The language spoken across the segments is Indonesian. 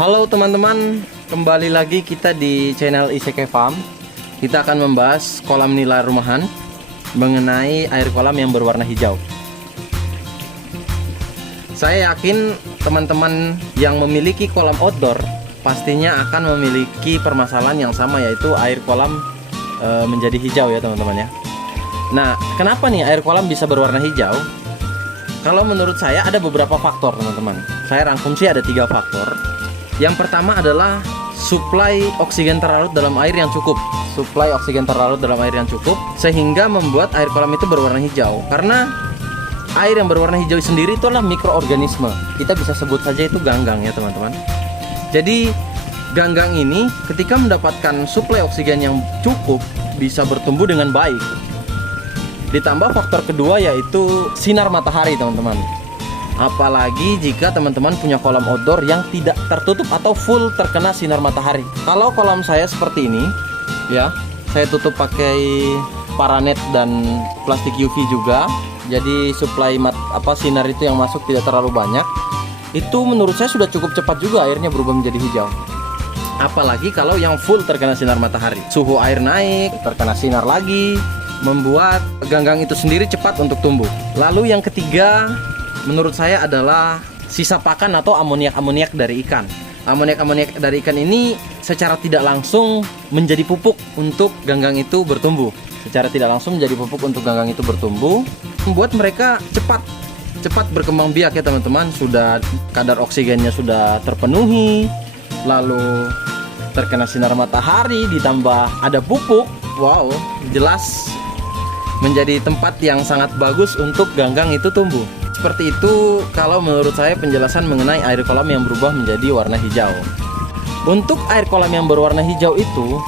Halo teman-teman, kembali lagi kita di channel Isekai Farm. Kita akan membahas kolam nila rumahan mengenai air kolam yang berwarna hijau. Saya yakin teman-teman yang memiliki kolam outdoor pastinya akan memiliki permasalahan yang sama, yaitu air kolam menjadi hijau ya teman-teman ya. Nah, kenapa nih air kolam bisa berwarna hijau? Kalau menurut saya ada beberapa faktor teman-teman. Saya rangkum sih ada 3 faktor. Yang pertama adalah suplai oksigen terlarut dalam air yang cukup. Suplai oksigen terlarut dalam air yang cukup sehingga membuat air kolam itu berwarna hijau. Karena air yang berwarna hijau sendiri itu adalah mikroorganisme. Kita bisa sebut saja itu ganggang ya teman-teman. Jadi ganggang ini ketika mendapatkan suplai oksigen yang cukup bisa bertumbuh dengan baik. Ditambah faktor kedua yaitu sinar matahari teman-teman. Apalagi jika teman-teman punya kolam outdoor yang tidak tertutup atau full terkena sinar matahari. Kalau kolam saya seperti ini ya, saya tutup pakai paranet dan plastik UV juga. Jadi suplai sinar itu yang masuk tidak terlalu banyak. Itu menurut saya sudah cukup cepat juga airnya berubah menjadi hijau. Apalagi kalau yang full terkena sinar matahari. Suhu air naik, terkena sinar lagi, membuat ganggang itu sendiri cepat untuk tumbuh. Lalu yang ketiga menurut saya adalah sisa pakan atau amoniak dari ikan. Amoniak dari ikan ini secara tidak langsung menjadi pupuk untuk ganggang itu bertumbuh. Secara tidak langsung menjadi pupuk untuk ganggang itu bertumbuh, membuat mereka cepat berkembang biak ya teman-teman. Sudah kadar oksigennya sudah terpenuhi, lalu terkena sinar matahari, ditambah ada pupuk. Wow, jelas menjadi tempat yang sangat bagus untuk ganggang itu tumbuh. Seperti itu kalau menurut saya penjelasan mengenai air kolam yang berubah menjadi warna hijau. Untuk air kolam yang berwarna hijau itu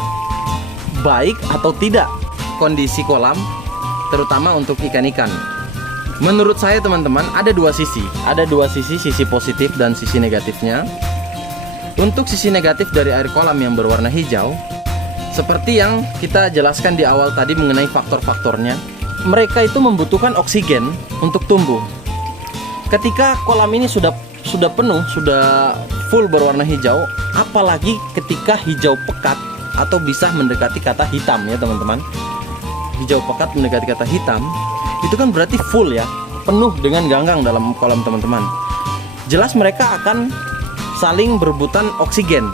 baik atau tidak kondisi kolam, terutama untuk ikan-ikan. Menurut saya teman-teman ada dua sisi, sisi positif dan sisi negatifnya. Untuk sisi negatif dari air kolam yang berwarna hijau, seperti yang kita jelaskan di awal tadi mengenai faktor-faktornya, mereka itu membutuhkan oksigen untuk tumbuh. Ketika kolam ini sudah penuh, sudah full berwarna hijau, apalagi ketika hijau pekat atau bisa mendekati kata hitam ya teman-teman. Hijau pekat mendekati kata hitam, itu kan berarti full ya, penuh dengan ganggang dalam kolam teman-teman. Jelas mereka akan saling berebutan oksigen.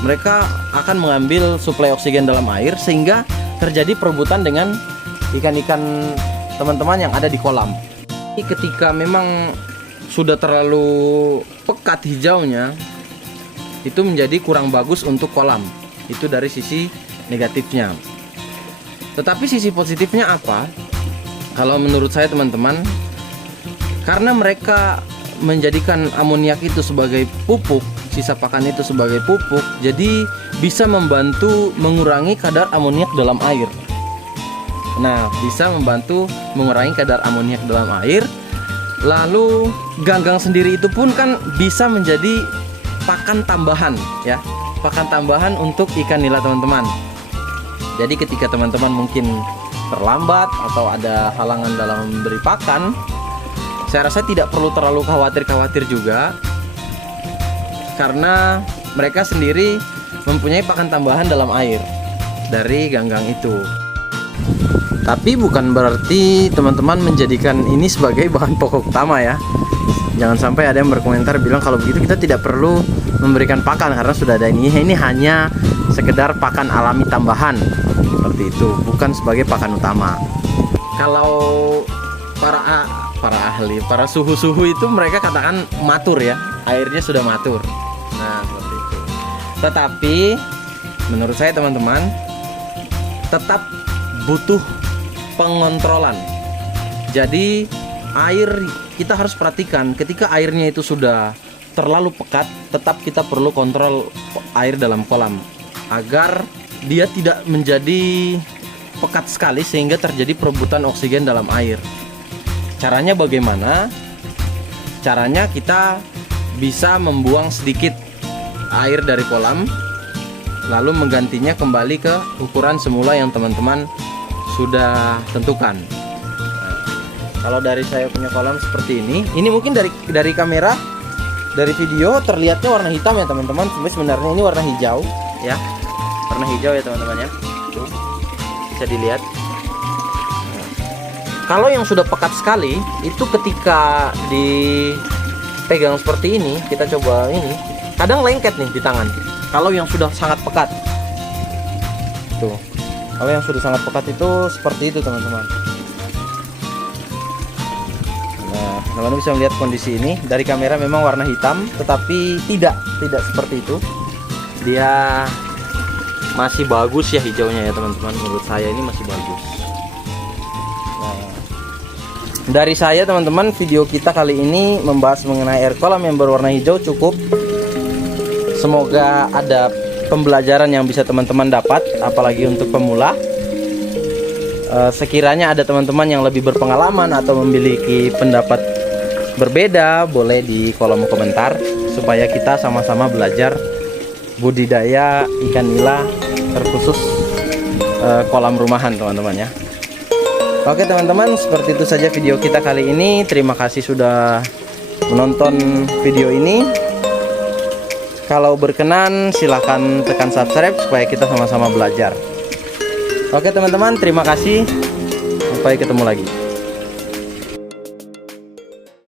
Mereka akan mengambil suplai oksigen dalam air sehingga terjadi perebutan dengan ikan-ikan teman-teman yang ada di kolam. Ketika memang sudah terlalu pekat hijaunya, itu menjadi kurang bagus untuk kolam. Itu dari sisi negatifnya. Tetapi sisi positifnya apa? Kalau menurut saya teman-teman, karena mereka menjadikan amoniak itu sebagai pupuk, sisa pakan itu sebagai pupuk, jadi bisa membantu mengurangi kadar amoniak dalam air. Nah, bisa membantu mengurangi kadar amoniak dalam air. Lalu ganggang sendiri itu pun kan bisa menjadi pakan tambahan ya, pakan tambahan untuk ikan nila teman-teman. Jadi ketika teman-teman mungkin terlambat atau ada halangan dalam memberi pakan, saya rasa tidak perlu terlalu khawatir juga, karena mereka sendiri mempunyai pakan tambahan dalam air dari ganggang itu. Tapi bukan berarti teman-teman menjadikan ini sebagai bahan pokok utama ya. Jangan sampai ada yang berkomentar bilang kalau begitu kita tidak perlu memberikan pakan karena sudah ada ini. Ini hanya sekedar pakan alami tambahan seperti itu, bukan sebagai pakan utama. Kalau para suhu-suhu itu mereka katakan matur ya, airnya sudah matur. Nah seperti itu. Tetapi menurut saya teman-teman tetap butuh pengontrolan. Jadi air kita harus perhatikan ketika airnya itu sudah terlalu pekat, tetap kita perlu kontrol air dalam kolam agar dia tidak menjadi pekat sekali sehingga terjadi perebutan oksigen dalam air. Caranya bagaimana? Caranya kita bisa membuang sedikit air dari kolam, lalu menggantinya kembali ke ukuran semula yang teman-teman sudah tentukan. Kalau dari saya punya kolam seperti ini mungkin dari kamera Dari video terlihatnya warna hitam ya teman-teman, tapi sebenarnya ini warna hijau ya. Warna hijau ya teman-teman ya. Tuh, bisa dilihat. Kalau yang sudah pekat sekali, itu ketika dipegang seperti ini, kita coba ini, kadang lengket nih di tangan. Kalau yang sudah sangat pekat, tuh. Kalau yang sudah sangat pekat itu seperti itu teman-teman. Nah, teman-teman bisa melihat kondisi ini dari kamera memang warna hitam, tetapi tidak seperti itu. Dia masih bagus ya hijaunya ya teman-teman. Menurut saya ini masih bagus. Dari saya teman-teman, video kita kali ini membahas mengenai air kolam yang berwarna hijau cukup. Semoga ada pembelajaran yang bisa teman-teman dapat, apalagi untuk pemula. Sekiranya ada teman-teman yang lebih berpengalaman atau memiliki pendapat berbeda, boleh di kolom komentar supaya kita sama-sama belajar budidaya ikan nila, terkhusus kolam rumahan teman-teman ya. Oke teman-teman, seperti itu saja video kita kali ini. Terima kasih sudah menonton video ini. Kalau berkenan silahkan tekan subscribe supaya kita sama-sama belajar. Oke teman-teman, terima kasih. Sampai ketemu lagi.